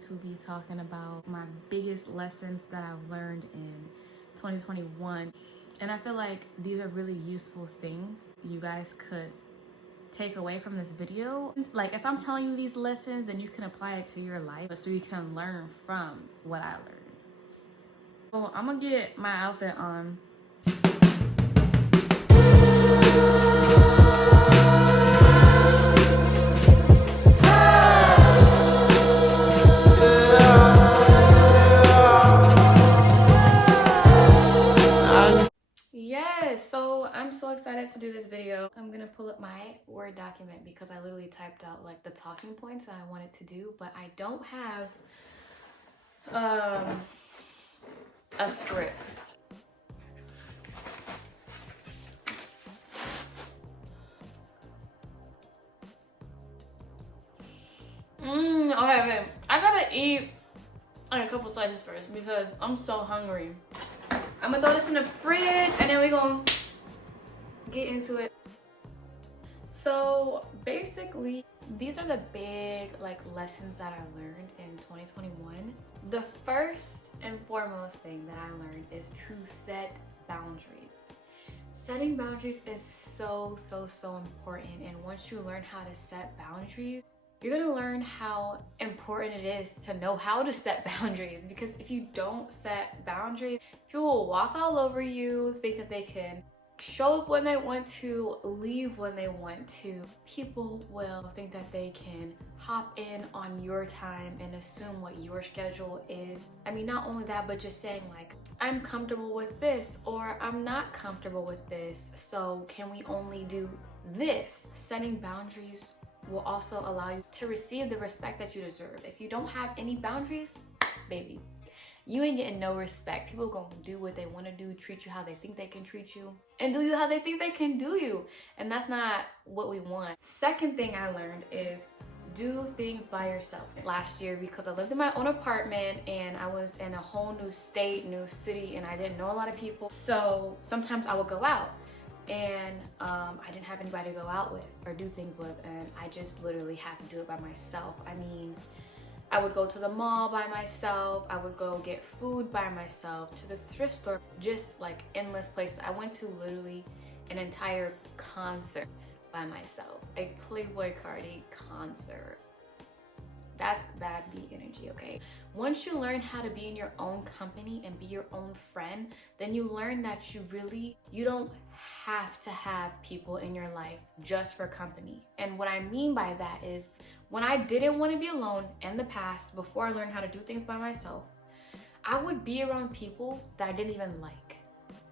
to be talking about my biggest lessons that I've learned in 2021. And I feel like these are really useful things you guys could take away from this video. Like, if I'm telling you these lessons, then you can apply it to your life so you can learn from what I learned. So I'm gonna get my outfit on. Yes, so I'm so excited to do this video. I'm gonna pull up my Word document because I literally typed out like the talking points that I wanted to do, but I don't have a script. Okay. I gotta eat like a couple slices first because I'm so hungry. I'm gonna throw this in the fridge and then we're gonna get into it. So basically, these are the big like lessons that I learned in 2021. The first and foremost thing that I learned is to set boundaries. Setting boundaries is so important, and once you learn how to set boundaries, you're gonna learn how important it is to know how to set boundaries, because if you don't set boundaries, people will walk all over you, think that they can show up when they want to, leave when they want to. People will think that they can hop in on your time and assume what your schedule is. I mean, not only that, but just saying like, I'm comfortable with this or I'm not comfortable with this, so can we only do this? Setting boundaries will also allow you to receive the respect that you deserve. If you don't have any boundaries, baby, you ain't getting no respect. People gonna do what they want to do, treat you how they think they can treat you, and do you how they think they can do you. And that's not what we want. Second thing I learned is do things by yourself. Last year, because I lived in my own apartment and I was in a whole new state, new city, and I didn't know a lot of people. So sometimes I would go out and I didn't have anybody to go out with or do things with, and I just literally had to do it by myself. I mean, I would go to the mall by myself, I would go get food by myself, to the thrift store, just like endless places. I went to literally an entire concert by myself, a Playboi Carti concert. That's bad B energy, okay? Once you learn how to be in your own company and be your own friend, then you learn that you don't have to have people in your life just for company. And what I mean by that is, when I didn't want to be alone in the past, before I learned how to do things by myself, I would be around people that I didn't even like.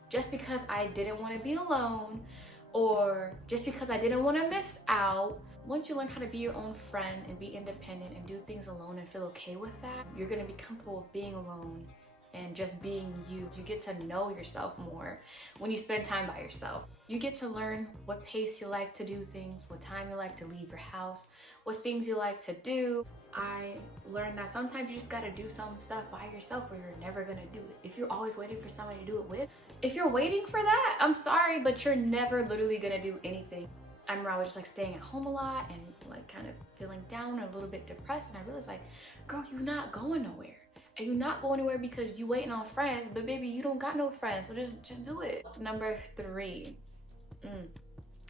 Just because I didn't want to be alone, or just because I didn't want to miss out. Once you learn how to be your own friend and be independent and do things alone and feel okay with that, you're going to be comfortable with being alone and just being you. You get to know yourself more when you spend time by yourself. You get to learn what pace you like to do things, what time you like to leave your house, what things you like to do. I learned that sometimes you just got to do some stuff by yourself or you're never going to do it. If you're always waiting for somebody to do it with, if you're waiting for that, I'm sorry, but you're never literally going to do anything. I remember I was just like staying at home a lot and like kind of feeling down or a little bit depressed, and I realized like, girl, you're not going nowhere. And you're not going anywhere because you waiting on friends, but baby, you don't got no friends, so just do it. Number 3,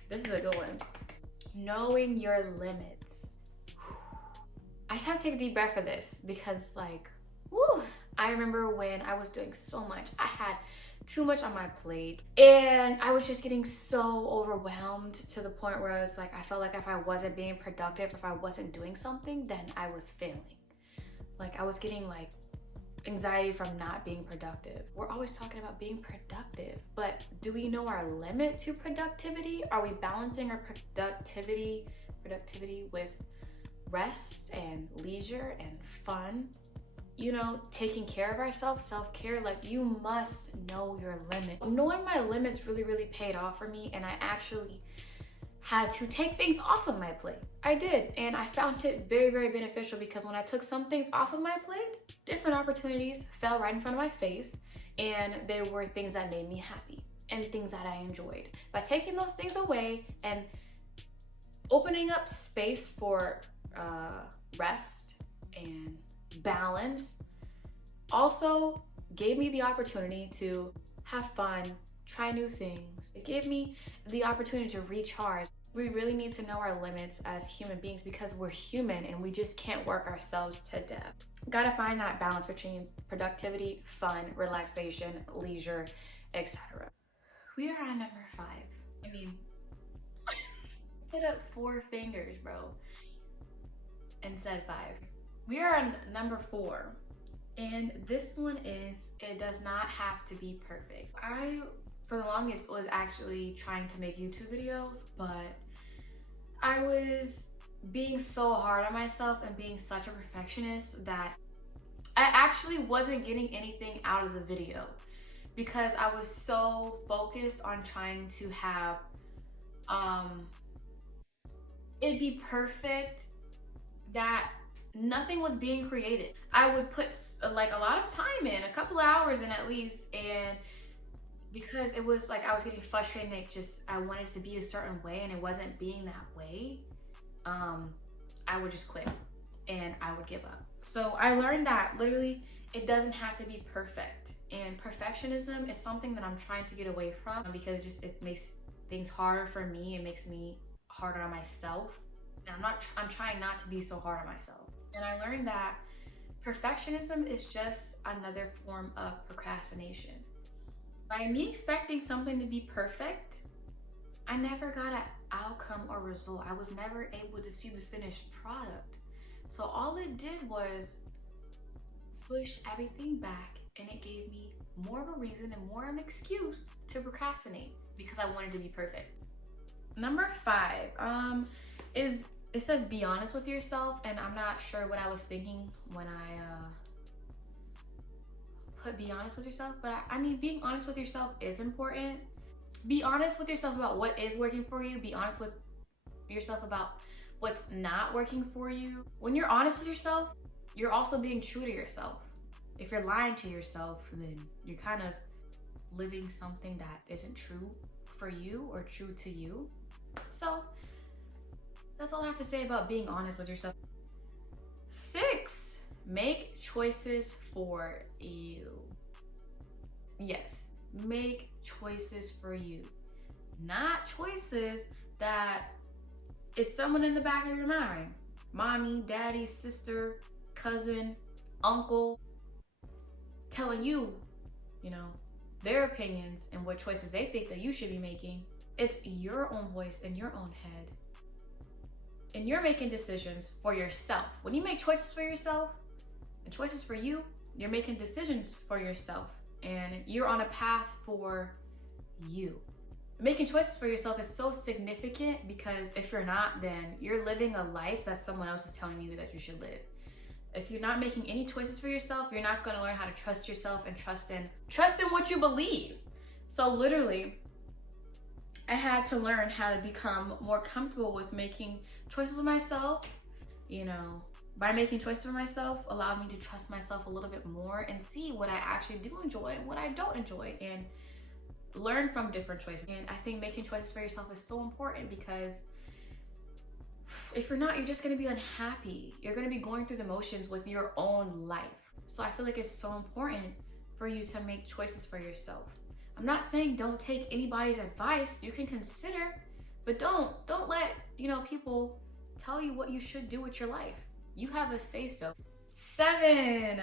this is a good one. Knowing your limits. I just have to take a deep breath for this because like, woo, I remember when I was doing so much. I had too much on my plate and I was just getting so overwhelmed to the point where I was like, I felt like if I wasn't being productive, if I wasn't doing something, then I was failing. Like I was getting like anxiety from not being productive. We're always talking about being productive, but do we know our limit to productivity? Are we balancing our productivity with rest and leisure and fun? You know, taking care of ourselves, self-care. Like, you must know your limit. Knowing my limits really paid off for me, and I actually had to take things off of my plate. I did, and I found it very beneficial, because when I took some things off of my plate, different opportunities fell right in front of my face, and there were things that made me happy and things that I enjoyed. By taking those things away and opening up space for rest and balance also gave me the opportunity to have fun, try new things. It gave me the opportunity to recharge. We really need to know our limits as human beings because we're human and we just can't work ourselves to death. Gotta find that balance between productivity, fun, relaxation, leisure, etc. We are on number 5. I mean, put up 4 fingers, bro, and said 5. We are on number 4. And this one is, it does not have to be perfect. I, for the longest, was actually trying to make YouTube videos, but I was being so hard on myself and being such a perfectionist that I actually wasn't getting anything out of the video because I was so focused on trying to have it be perfect that nothing was being created. I would put like a lot of time in, a couple of hours in at least, and because it was like I was getting frustrated and I wanted it to be a certain way and it wasn't being that way, I would just quit and I would give up. So I learned that literally it doesn't have to be perfect, and perfectionism is something that I'm trying to get away from because it makes things harder for me. It makes me harder on myself, and I'm trying not to be so hard on myself. And I learned that perfectionism is just another form of procrastination. By me expecting something to be perfect, I never got an outcome or result. I was never able to see the finished product. So all it did was push everything back, and it gave me more of a reason and more of an excuse to procrastinate because I wanted to be perfect. Number 5 is, it says be honest with yourself, and I'm not sure what I was thinking when I put be honest with yourself, but I mean, being honest with yourself is important. Be honest with yourself about what is working for you. Be honest with yourself about what's not working for you. When you're honest with yourself, you're also being true to yourself. If you're lying to yourself, then you're kind of living something that isn't true for you or true to you. So that's all I have to say about being honest with yourself. 6, make choices for you. Yes, make choices for you. Not choices that is someone in the back of your mind. Mommy, daddy, sister, cousin, uncle, telling you, their opinions and what choices they think that you should be making. It's your own voice in your own head. And you're making decisions for yourself. When you make choices for yourself and choices for you, you're making decisions for yourself and you're on a path for you. Making choices for yourself is so significant because if you're not, then you're living a life that someone else is telling you that you should live. If you're not making any choices for yourself, you're not going to learn how to trust yourself and trust in what you believe. So literally, I had to learn how to become more comfortable with making choices for myself. By making choices for myself allowed me to trust myself a little bit more and see what I actually do enjoy and what I don't enjoy, and learn from different choices. And I think making choices for yourself is so important because if you're not, you're just going to be unhappy. You're going to be going through the motions with your own life. So I feel like it's so important for you to make choices for yourself. I'm not saying don't take anybody's advice. You can consider, but don't let, people tell you what you should do with your life. You have a say so. 7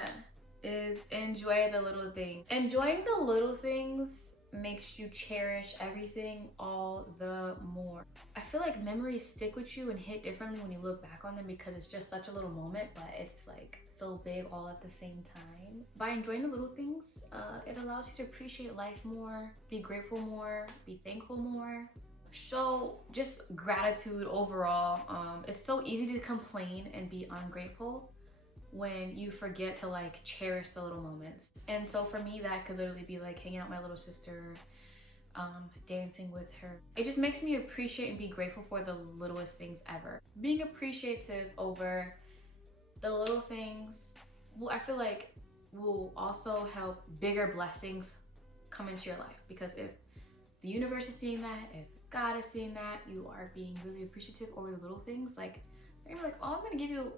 is enjoy the little things. Enjoying the little things makes you cherish everything all the more. I feel like memories stick with you and hit differently when you look back on them because it's just such a little moment, but it's like so big all at the same time. By enjoying the little things, it allows you to appreciate life more, be grateful more, be thankful more. Show just gratitude overall. It's so easy to complain and be ungrateful when you forget to cherish the little moments. And so for me, that could literally be hanging out with my little sister, dancing with her. It just makes me appreciate and be grateful for the littlest things ever. Being appreciative over the little things, I feel like will also help bigger blessings come into your life, because if the universe is seeing that, if God is seeing that, you are being really appreciative over the little things, they're gonna be like, oh, I'm gonna give you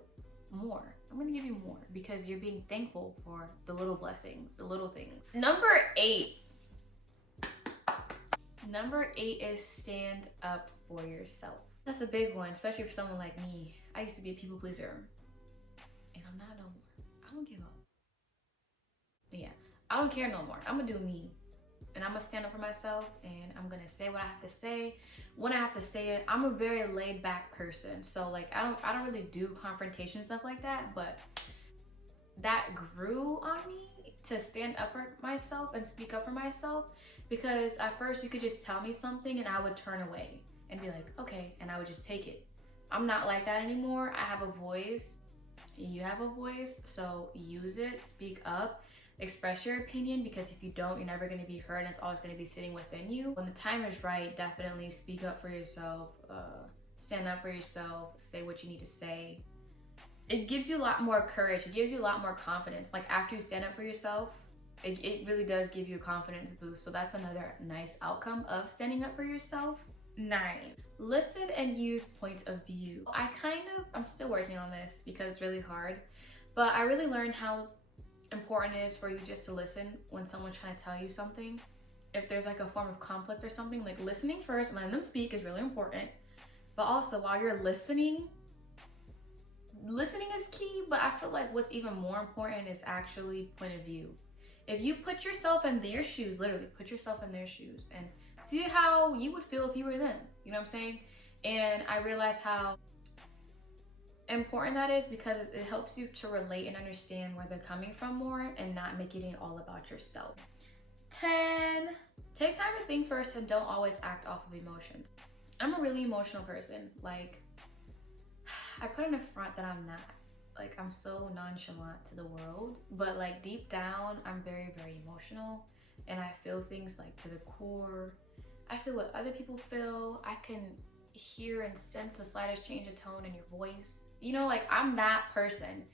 more. I'm gonna give you more because you're being thankful for the little blessings, the little things. Number 8. Number 8 is stand up for yourself. That's a big one, especially for someone like me. I used to be a people pleaser, and I'm not no more. I don't give up. Yeah, I don't care no more. I'm gonna do me, and I'm gonna stand up for myself, and I'm gonna say what I have to say when I have to say it. I'm a very laid back person, so like I don't really do confrontation stuff like that, but that grew on me to stand up for myself and speak up for myself, because at first you could just tell me something and I would turn away and be like, okay, and I would just take it. I'm not like that anymore. I have a voice. You have a voice, so use it, speak up, express your opinion, because if you don't, you're never going to be heard and it's always going to be sitting within you. When the time is right, definitely speak up for yourself, stand up for yourself, say what you need to say. It gives you a lot more courage. It gives you a lot more confidence. Like after you stand up for yourself, it really does give you a confidence boost. So that's another nice outcome of standing up for yourself. 9, listen and use points of view. I'm still working on this because it's really hard, but I really learned how important it is for you just to listen when someone's trying to tell you something. If there's like a form of conflict or something, like listening first, letting them speak is really important. But also while you're listening is key, but I feel like what's even more important is actually point of view. If you put yourself in their shoes, literally put yourself in their shoes and see how you would feel if you were them. You know what I'm saying? And I realized how important that is because it helps you to relate and understand where they're coming from more and not making it all about yourself. 10, take time to think first and don't always act off of emotions. I'm a really emotional person. Like, I put in a front that I'm not. Like, I'm so nonchalant to the world, but like deep down, I'm very, very emotional and I feel things like to the core. I feel what other people feel. I can hear and sense the slightest change of tone in your voice. You know, like I'm that person.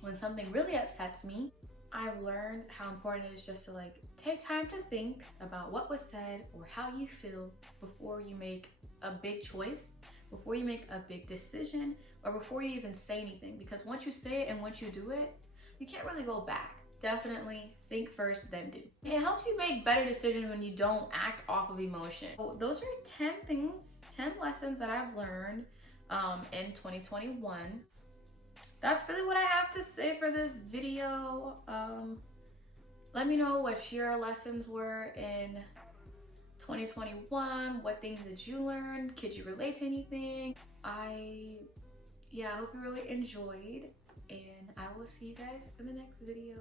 When something really upsets me, I've learned how important it is just to like take time to think about what was said or how you feel before you make a big choice, before you make a big decision, or before you even say anything. Because once you say it and once you do it, you can't really go back. Definitely think first, then do. It helps you make better decisions when you don't act off of emotion. So those are 10 things, 10 lessons that I've learned in 2021. That's really what I have to say for this video. Let me know what your lessons were in 2021. What things did you learn? Could you relate to anything? I hope you really enjoyed, and I will see you guys in the next video.